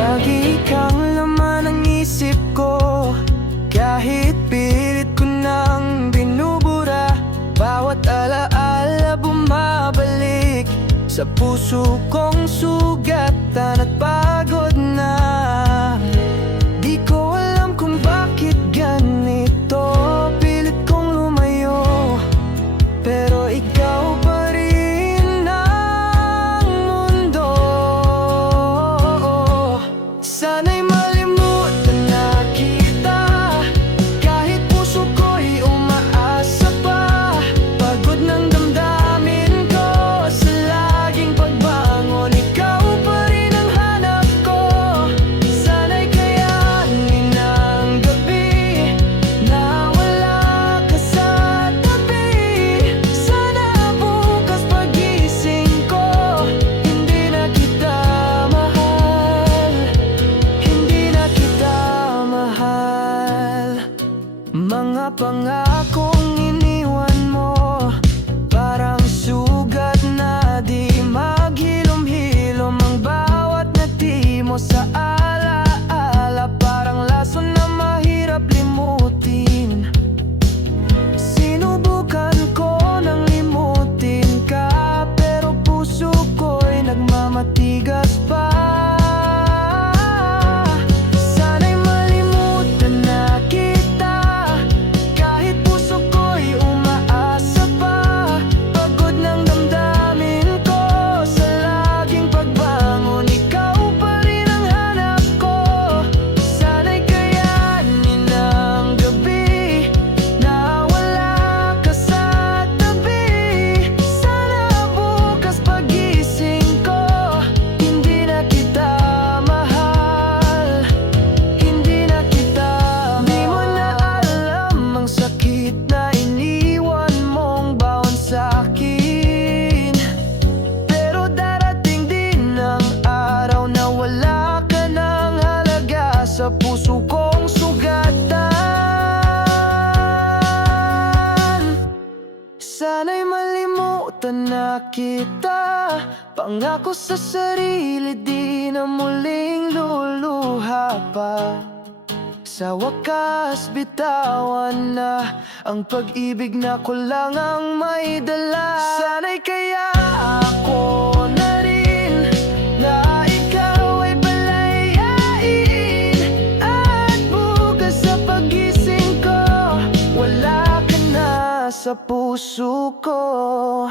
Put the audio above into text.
Lagi kang laman ng isip ko, kahit pilit ko nang binubura. Bawat alaala bumabalik sa puso kong sugatan at pagod na. Di ko alam kung bakit ganito, pilit kong lumayo, pero ikaw pa rin ang mundo. Sana'y malimutan na kita, kahit puso ko'y umaasa pa. Pagod ng damdamin ko sa laging pagbangon, ikaw pa rin ang hanap ko. Sana'y kayanin ang gabi na wala ka sa tabi. Sana bukas pagising ko, hindi na kita mahal, hindi na kita mahal. Mga pangakong iniwan mo, parang sugat na di maghilom-hilom. Ang bawat ngiti mo sa alaala, parang lason na mahirap limutin. Sinubukan ko nang limutin ka, pero puso ko'y nagmamatigas pa. Sana'y malimutan na kita, kahit puso ko'y umaasa pa. Pagod ng damdamin ko sa laging pagbangon, ikaw pa rin ang hanap ko. Sana'y kayanin ang gabi na wala ka sa tabi. Sana bukas pagising ko, hindi na kita mahal, hindi na kita mahal. Di mo na alam ang sakit na iniwan mong baon sa'kin, pero darating din ang araw na wala ka ng halaga sa puso kong sugatan. Sana'y malimutan na kita, pangako sa sarili di na muling luluha pa. Sa wakas bitawan na ang pag-ibig na ko lang ang may dala. Sana'y kaya ako na rin na ikaw ay palayain, at bukas sa pagising ko, wala ka na sa puso ko.